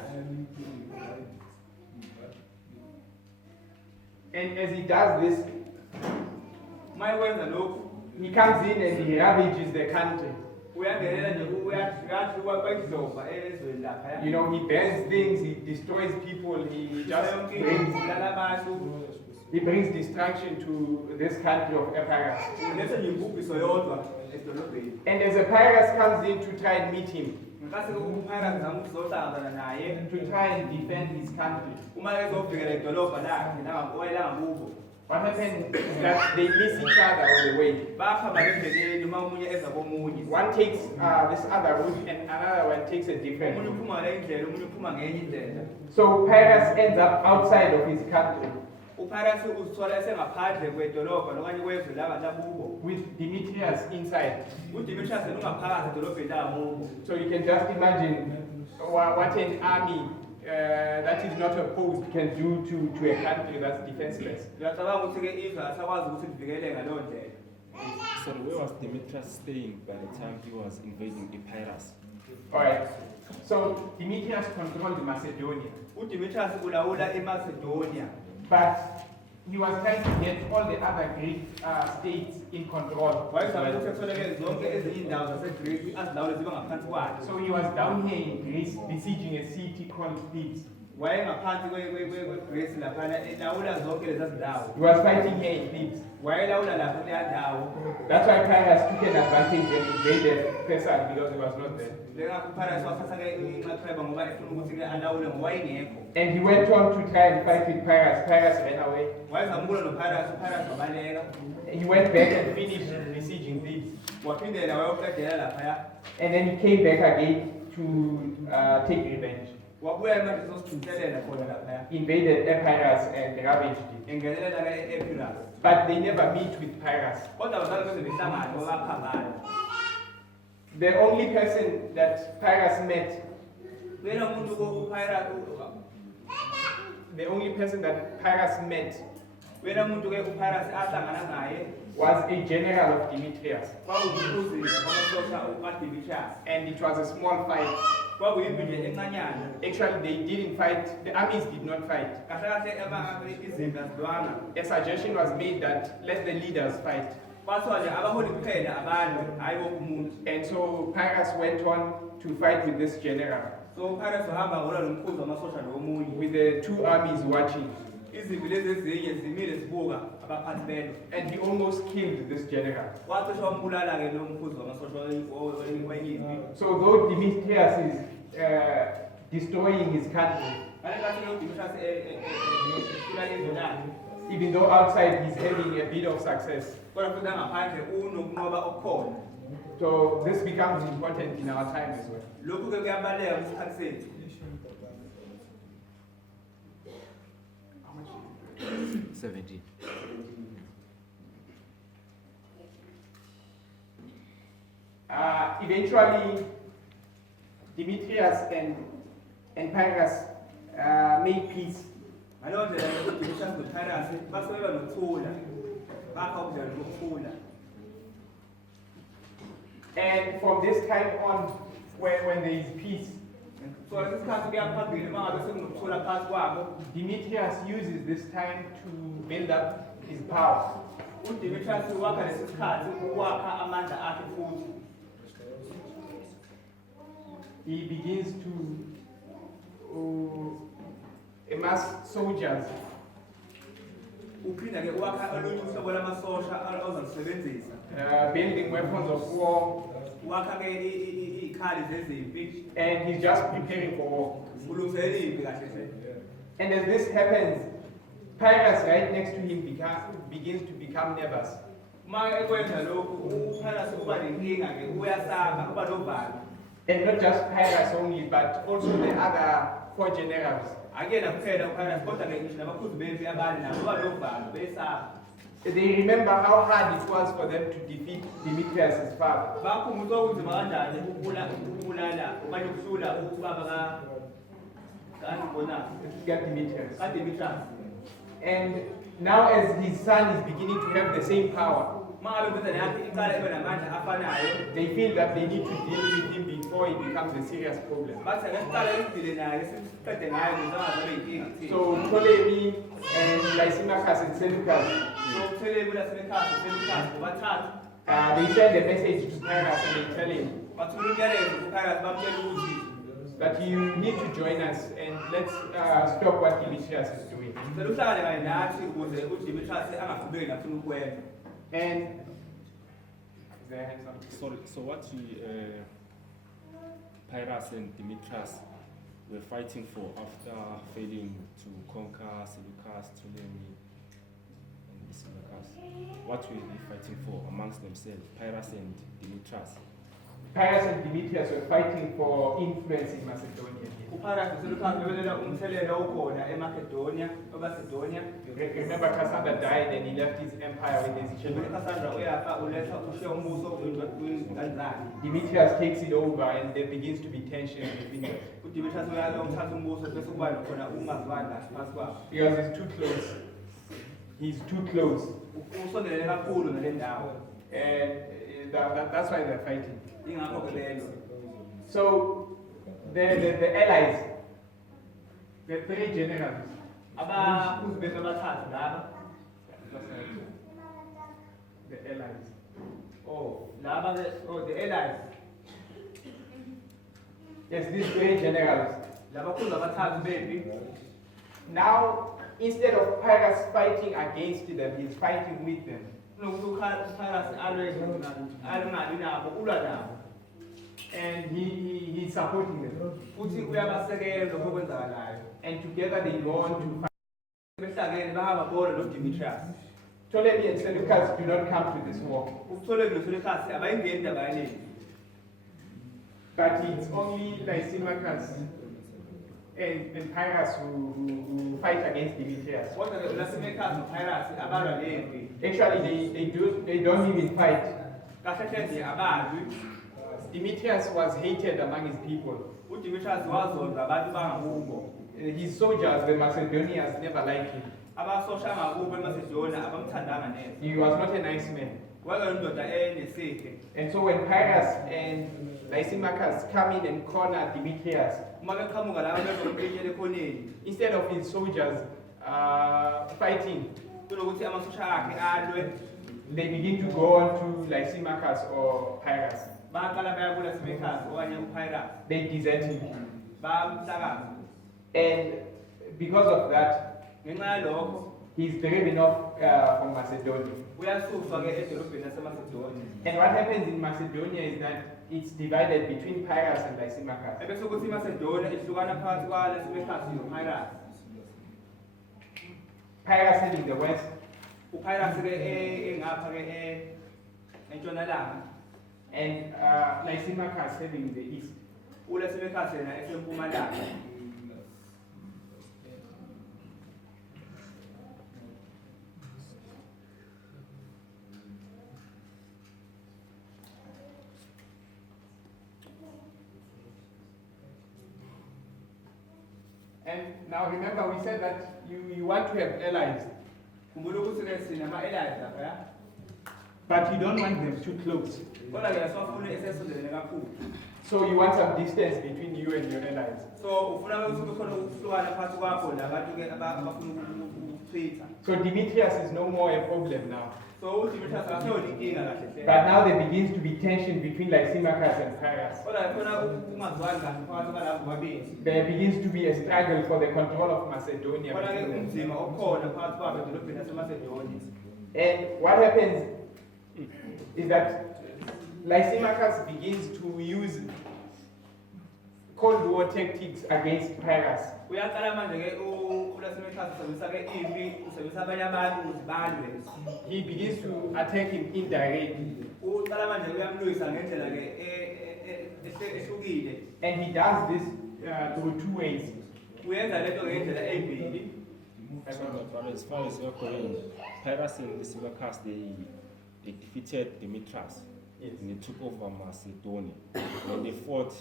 And as he does this, uma ekwenza lokhu he comes in and he ravages the country. uyangenela nje uyadlula kwedloba ezweni laphaya You know, he burns things, he destroys people, he brings destruction to this country of Epirus. lethe nje imbubhiso yodwa edolobheni And as Epirus comes in to try and meet him, ngenkathi uPyrrhus zama ukuzohlangabezana naye to try and defend his country, uma ezovikela idolobha lakhe owayelangakubo what happened is that they miss each other on the way. bahamba endleleni uma omunye eza komunye One takes this other route and another one takes a different omunye route. uphuma ngale ndlela omunye uphuma ngenye indlela So Pyrrhus ends up outside of his country uPyrrhus uzithola esengaphandle kwedolobha nokanye kwezwe lakubo with Demetrius inside. uDemetrius ungaphakathi edolobheni langakubo So you can just imagine what an army that is not opposed can do to a country that's defenseless. ngiyacabanga ukuthi-ke izwe asakwazi ukuthi livikeleke ngaleyo ndlela Sorry, where was Demetrius staying by the time he was invading Epirus? Alright, so Demetrius controlled Macedonia, uDemetrius ulawula eMacedonia but he was trying to get all the other Greek states in control. wayezama ukuthi atholeke zonke ezinye indawo zaseGreece azilawule zibe ngaphansi kwakhe So he was down here in Greece besieging a city called Thebes. wayengaphansi kweGreece laphana elawula zonke leza zindawo He was fighting here in Thebes. wayelawula lapho kuleya ndawo That's why Pyrrhus took an advantage and invaded Thessaly because he was not there. njengakho uPyrrhus wathatha-ke inxaxheba ngoba efuna ukuthi-ke alawule ngowayengekho And he went on to try and fight with Pyrrhus. Pyrrhus ran away. wayezama ukulwa noPyrrhus uPyrrhus wabaleka He went back and finished besieging Thebes. waphindela wayoqedela laphaya And then he came back again to take revenge. wabuya manje zoziphinselela khona laphaya Invaded Epirus and ravaged it. engenelela-ke ePyrrhus But they never meet with Pyrrhus. kodwa bazali beze behlangane babaphambana The only person that Pyrrhus met, uyena umuntu uPyrrhus the only person that Pyrrhus met uyena umuntu-ke uPyrrhus ahlangana naye was a general of Demetrius. kwakungumphuzile kwamasosha uDemetrius And it was a small fight. kwakuyimpi nje encanyana Actually, they didn't fight. The armies did not fight. kahle kahle izimpi azilwanga A suggestion was made that let the leaders fight. kwathiwa nje abaholi kuphela abantu hhayi wonke umuntu And so Pyrrhus went on to fight with this general, so uPyrrhus wahamba ngolwa nomkhuzi wamasosha nomunye with the two armies watching. izimpi lezi ezinye zimile zibuka abaphathi belo And he almost killed this general. wacishe wambulala-ke lo mkhuzi wamasosha wenyimpi So though Demetrius is destroying his country, ngale kathi-ke uDemetrius ehlula izwe lakhe even though outside he's having a bit of success. kodwa futhi angaphandle unokunqoba okukhona So this becomes important in our time as well. lokhu-ke kuyabaleka kwisikhathi sethu 17. Eventually, Demetrius and Pyrrhus made peace. ngaleyo ndlela uDemetrius noPyrrhus basebeba nokuthula bakha ubudlelwano bokuthula And from this time on, when there is peace, so lesi sikhathi kuya phambili uma ngabe sekunokuthula phakathi kwabo Demetrius uses this time to build up his power. uDemetrius wakha lesi sikhathi ukwakha amandla akhe futhi He begins to amass soldiers uphinde ke wakha olunye uhlobo lamasosha ozalisebenzisa building weapons of war, wakha ke izikhali zezimpi and he's just preparing for war. ulungiselela impi kahle hle. And as this happens, Pyrrhus right next to him begins to become nervous. Uma ekwenza lokhu uPhyrrhus uba nenkinga ke uyasaba uba novalo. And not just Pyrrhus only, but also the other 4 generals. Akuyena kuphela uPhyrrhus kodwa ke ngisho nabakhuzi bempi abanye nabo uba novalo besaba. They remember how hard it was for them to defeat Demetrius' father. Bakhumbula ukuthi kanjani ukubulala okanye ukuhlula ubaba Demetrius. And now as his son is beginning to have the same power, they feel that they need to deal with him before it becomes a serious problem. So Ptolemy and Lysimachus and Seleucus, they send a message to Pyrrhus and they tell him that you need to join us and let's stop what Demetrius is doing. And Sorry, so what Pyrrhus and Demetrius were fighting for after failing to conquer Seleucus, Ptolemy, and Lysimachus? What were they fighting for amongst themselves, Pyrrhus and Demetrius? Pyrrhus and Demetrius were fighting for influence in Macedonia. Remember, Cassander died and he left his empire with his children. Demetrius takes it over and there begins to be tension between them. Because he's too close. He's too close. And that's why they're fighting. So the allies, the 3 generals, the allies. The allies. Yes, these 3 generals. Now, instead of Pyrrhus fighting against them, he's fighting with them. And he's supporting them. And together they go on to fight. Ptolemy and Seleucus do not come to this war. But it's only Lysimachus and Pyrrhus who fight against Demetrius. Actually, they don't even fight. Demetrius was hated among his people. His soldiers, the Macedonians, never liked him. He was not a nice man. And so when Pyrrhus and Lysimachus come in and corner Demetrius, instead of his soldiers fighting, they begin to go on to Lysimachus or Pyrrhus. They desert him. And because of that, he's driven off from Macedonia. And what happens in Macedonia is that it's divided between Pyrrhus and Lysimachus. Pyrrhus in the west, and Lysimachus in the east. And now remember, we said that you want to have allies, but you don't want them too close. So you want some distance between you and your allies. ukuchitha. So Demetrius is no more a problem now. So uDemetrius akaseyona inkinga kahle hle. But now there begins to be tension between Lysimachus and Pyrrhus. Kodwa khona ungazwani kahle phakathi kwalabo babili. There begins to be a struggle for the control of Macedonia. Kodwa ke umzima okhona phakathi kwabo edolobheni laseMacedonia. And what happens is that Lysimachus begins to use Cold War tactics against Pyrrhus. Uyaqala manje ke uLysimachus usebenzisa ke impi, usebenzisa abanye abantu ukuthi balwe. He begins to attack him indirectly. Uqala manje uyamlwisa ngendlela ke ehlukile. And he does this through two ways. Uyenza lento ngendlela eyibili. But as far as you're going, Pyrrhus and Lysimachus, they defeated Demetrius. Yes. And they took over Macedonia. When they fought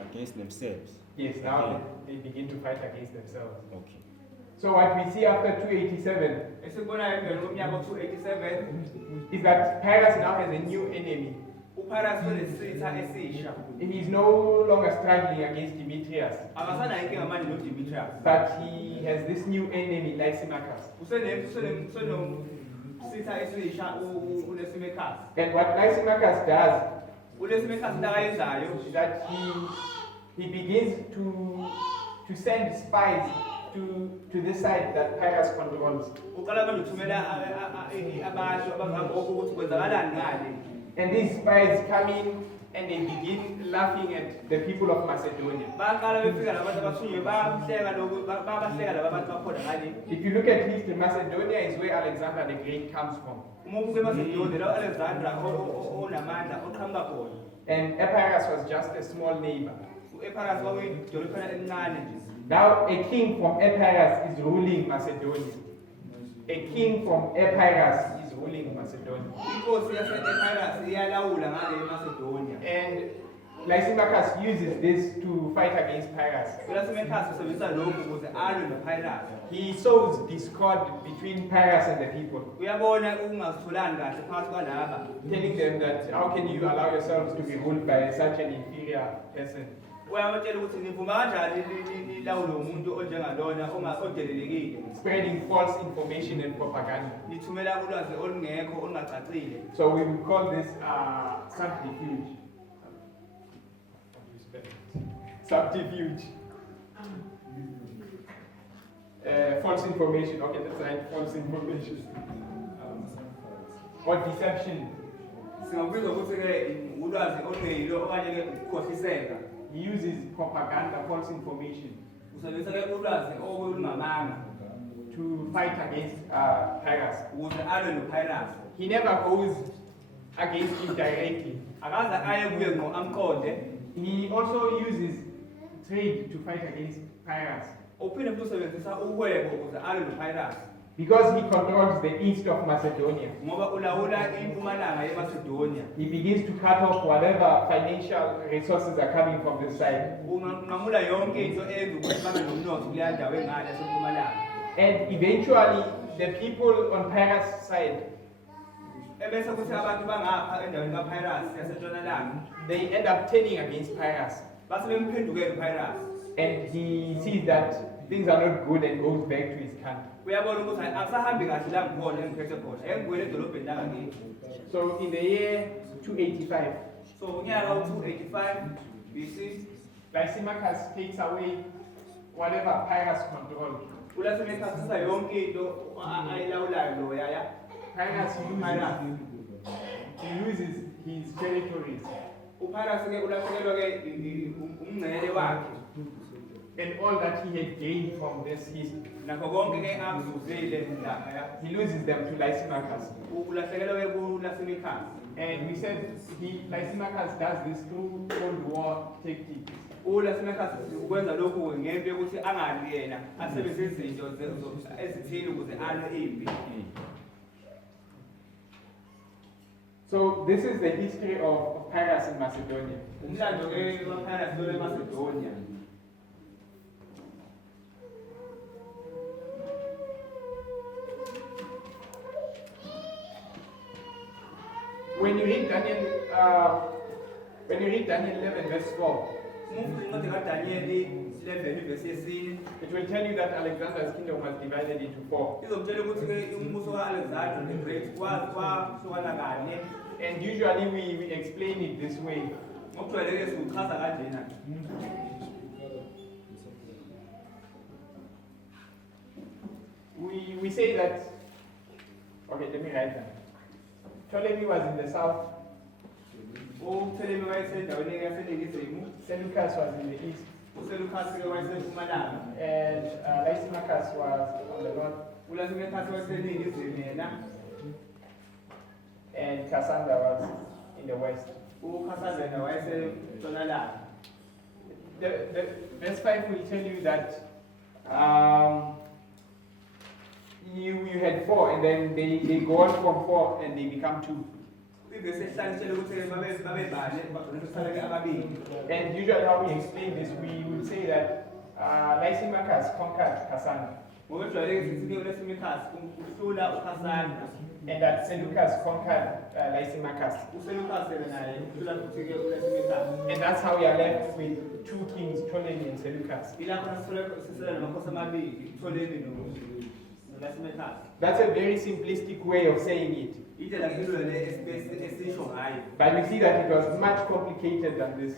against themselves. Yes, now they begin to fight against themselves. Okay. So what we see after 287 Esikubonayo phela ngomnyaka 287 is that Pyrrhus now has a new enemy. uPyrrhus unesitha esisha. He is no longer struggling against Demetrius, Akasana inkinga manje noDemetrius. but he has this new enemy, Lysimachus. Usenesitha esisha uLysimachus. And what Lysimachus does uLysimachus into akayenzayo is that he begins to send spies to this side that Pyrrhus controls. uqala manje uthumela abantu abangabokho ukuthi kwenzakalani ngale. And these spies come in and they begin laughing at the people of Macedonia. Baqala befika labantu abasunywe bahleka lokho babahleka laba bantu bakhona ngale. If you look at history, Macedonia is where Alexander the Great comes from. Uma ubuke eMacedonia la Alexander onamandla oqhamuka khona. And Epirus was just a small neighbor. uEpirus kwakuyidolobhana elincane nje. Now a king from Epirus is ruling Macedonia. A king from Epirus is ruling Macedonia. Inkosi yase-Epirus iyalawula ngale eMacedonia. And Lysimachus uses this to fight against Pyrrhus. uLysimachus usebenzisa lokhu ukuze alwe noPyrrhus. He sows discord between Pyrrhus and the people, Uyabona ukungazitholani kahle phakathi kwalaba. telling them that how can you allow yourselves to be ruled by such an inferior person? Uyabatshela ukuthi nivuma kanjani lilawule umuntu onjengalona odelelekile. Spreading false information and propaganda. Nithumela ulwazi olungekho olungacacile. So we will call this subterfuge. Subterfuge. False information. Okay, that's right. False information. Or deception. Singakubiza ukuthi ke ulwazi olungeyilo okanye ke ukukhohliseka. He uses propaganda, false information, Usebenzisa ke ulwazi olungamanga to fight against Pyrrhus. ukuze alwe noPyrrhus. He never goes against him directly. Akaze aye kuye ngqo amqonde. He also uses trade to fight against Pyrrhus. Uphinde futhi usebenzisa uhwebo ukuze alwe noPyrrhus. Because he controls the east of Macedonia, Ngoba ulawula impumalanga yeMacedonia. he begins to cut off whatever financial resources are coming from this side. Unqamula yonke into eyenza ukuthi babe nomnotho kuleya ndawo engale yasempumalanga. And eventually, the people on Pyrrhus' side, Ebese kuthi abantu bangapha endaweni kaPyrrhus yasentshonalanga they end up turning against Pyrrhus. base bemphendukele uPyrrhus. And he sees that things are not good and goes back to his country. Uyabona ukuthi akusahambi kahle la ngikhona engiphethe khona. Engibuyele edolobheni langakithi. So in the year 285, So unyaka u-285 BC Lysimachus takes away whatever Pyrrhus controlled. uLysimachus uthatha yonke into ayilawulayo lo yaya. Pyrrhus uses his territories uPyrrhus ke ulahlekelwa ke umngcele wakhe. and all that he had gained from this history. Nakho konke ke akuzuzile lapha. He loses them to Lysimachus. Ulahlekelwa ke kuLysimachus. And we said Lysimachus does this through Cold War tactics. uLysimachus ukwenza lokhu ngempi ukuthi angali yena asebenzise izinto ezithile ukuze alwe impi. So this is the history of Pyrrhus in Macedonia. Umlando ke waPyrrhus lo eMacedonia. When you read Daniel 11 verse 4, incwadi kaDaniel 11 verse yesine It will tell you that Alexander's kingdom was divided into 4. izomtshela ukuthi ke umbuso kaAlexander the Great wahlukana kane. And usually we explain it this way. Ngokujwayeleke sichaza kanjena. We say that, okay, let me write that. Ptolemy was in the south, uPtolemy wayesendaweni yaseningizimu, Seleucus was in the east, uSeleucus ke wayesempumalanga, and Lysimachus was on the north, uLysimachus wayeseningizimu yena, and Cassander was in the west. uCassandra wayesentshonalanga. The verse 5 will tell you that you had 4, and then they go on from 4 and they become 2. And usually how we explain this, we will say that Lysimachus conquered Cassander, and that Seleucus conquered Lysimachus. And that's how we are left with 2 kings, Ptolemy and Seleucus. That's a very simplistic way of saying it. But we see that it was much complicated than this.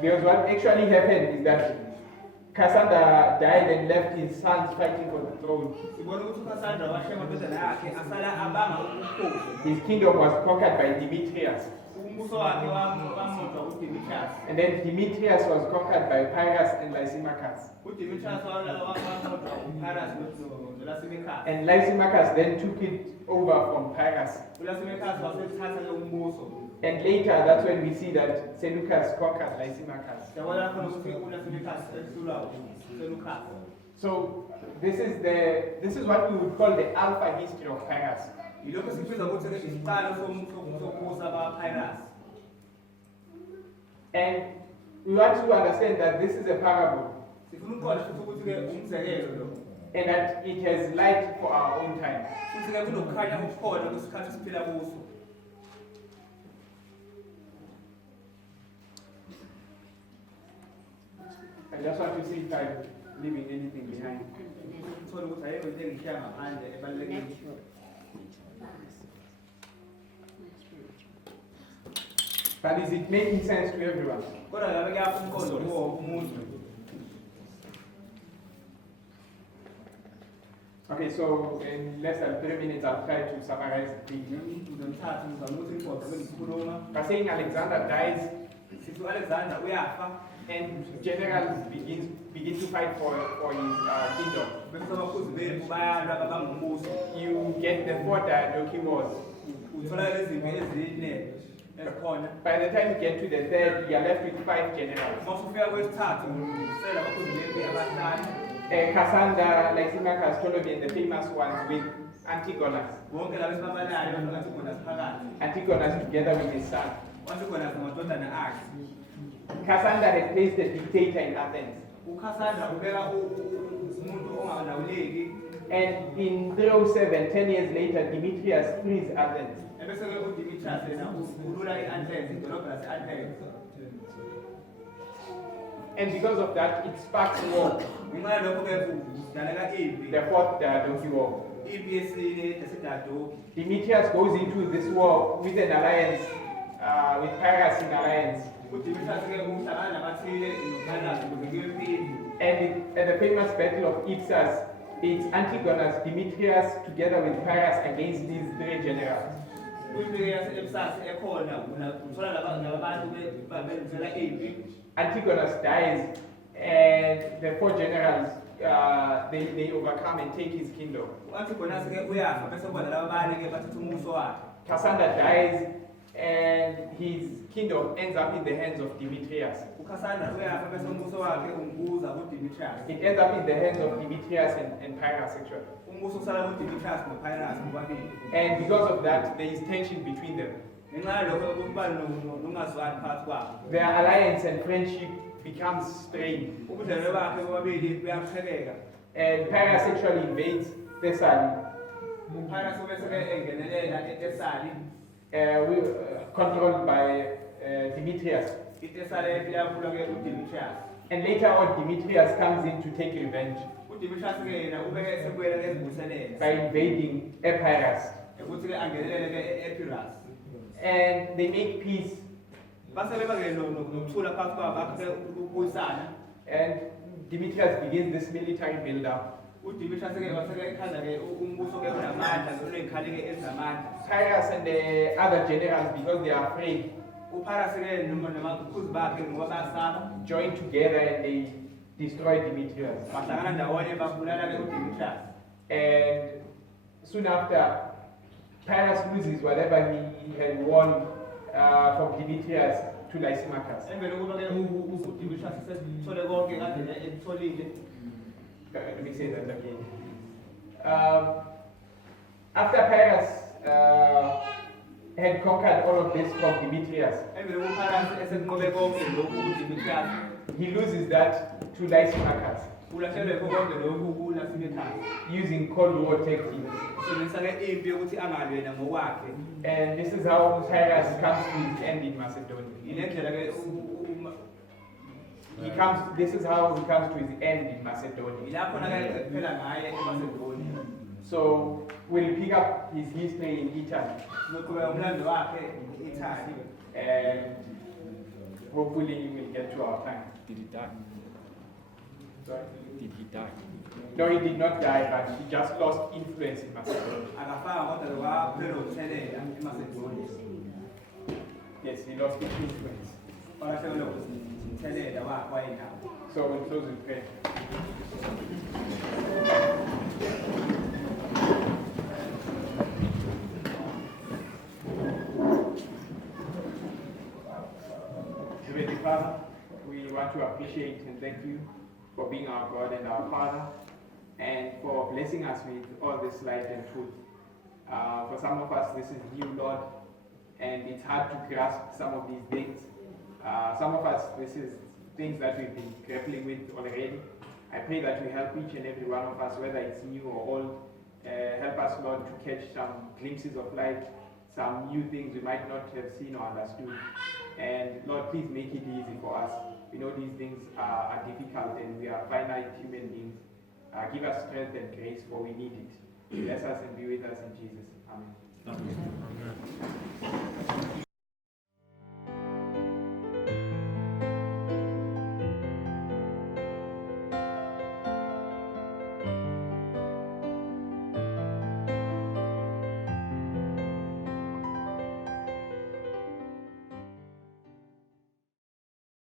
Because what actually happened is that Cassander died and left his sons fighting for the throne. His kingdom was conquered by Demetrius. And then Demetrius was conquered by Pyrrhus and Lysimachus. And Lysimachus then took it over from Pyrrhus. And later, that's when we see that Seleucus conquered Lysimachus. So this is what we would call the alpha history of Pyrrhus. And we want to understand that this is a parable, and that it has light for our own time. I just want to see if I'm leaving anything behind. But is it making sense to everyone? Okay, so in less than 3 minutes, I'll try to summarize the thing. By saying Alexander dies, and generals begin to fight for his kingdom. You get the 4 Diadochi wars. By the time you get to the 3rd, you are left with 5 generals. Cassander, Lysimachus, Ptolemy, and the famous ones with Antigonus. Antigonus together with his son. Cassander had placed a dictator in Athens. And in 307, 10 years later, Demetrius frees Athens. And because of that, it sparks war. The 4th Diadochi War. Demetrius goes into this war with an alliance, with Pyrrhus in alliance. And at the famous battle of Ipsus, it's Antigonus, Demetrius together with Pyrrhus against these 3 generals. Antigonus dies, and the 4 generals they overcome and take his kingdom. Cassander dies, and his kingdom ends up in the hands of Demetrius. It ends up in the hands of Demetrius and Pyrrhus actually. And because of that, there is tension between them. Their alliance and friendship becomes strained. And Pyrrhus actually invades Thessaly, controlled by Demetrius. into esale iyaphula ke uDimitrius. And later on, Demetrius comes in to take revenge uDimitrius ke yena ube ke sebuyela ke ezibuselele. by invading Epirus. Ukuthi ke angenelele ke eEpirus. And they make peace. Base beba ke nokuthula phakathi kwabo akhe ukubuyisana. And Demetrius begins this military build-up. uDimitrius ke waseke ekhanda ke umbuso ke unamandla unezikhali ke ezinamandla. Cyrus and the other generals, because they are afraid, uPyrrhus ke namakhuzi bakhe ngoba bayasaba. join together and they destroy Demetrius. Bahlangana ndawonye babulala ke uDimitrius. And soon after, Pyrrhus loses whatever he had won from Demetrius to Lysimachus. Emvele kuba ke uDimitrius sesithole konke kade etholile. Let me say that again. After Pyrrhus had conquered all of this from Demetrius, Emvele uPyrrhus esenqobe konke lokhu uDimitrius. he loses that to Lysimachus Ulahlekelwe konke lokhu kuLysimachus. using Cold War tactics. Sebenzisa ke impi ukuthi angalwe ngokwakhe. And this is how Cyrus comes to his end in Macedonia. Ilendlela ke This is how he comes to his end in Macedonia. ilapho na ke phela ngaye eMacedonia. So we'll pick up his history in Italy, Sizoqhubeka umlando wakhe eItaly. and hopefully we'll get to our time. Did he die? Sorry? Did he die? No, he did not die, but he just lost influence in Macedonia. Akafanga kodwa kwaphela ukuthelela eMacedonia. Yes, he lost his influence. Walahlekelwe ukuthelela wakhe wayendawo. So we'll close with prayer. Heavenly Father, we want to appreciate and thank you for being our God and our Father, and for blessing us with all this light and truth. For some of us, this is new, Lord, and it's hard to grasp some of these things. Some of us, this is things that we've been grappling with already. I pray that you help each and every one of us, whether it's new or old. Help us, Lord, to catch some glimpses of light, some new things we might not have seen or understood. And Lord, please make it easy for us. We know these things are difficult and we are finite human beings. Give us strength and grace, for we need it. Bless us and be with us in Jesus. Amen. Amen.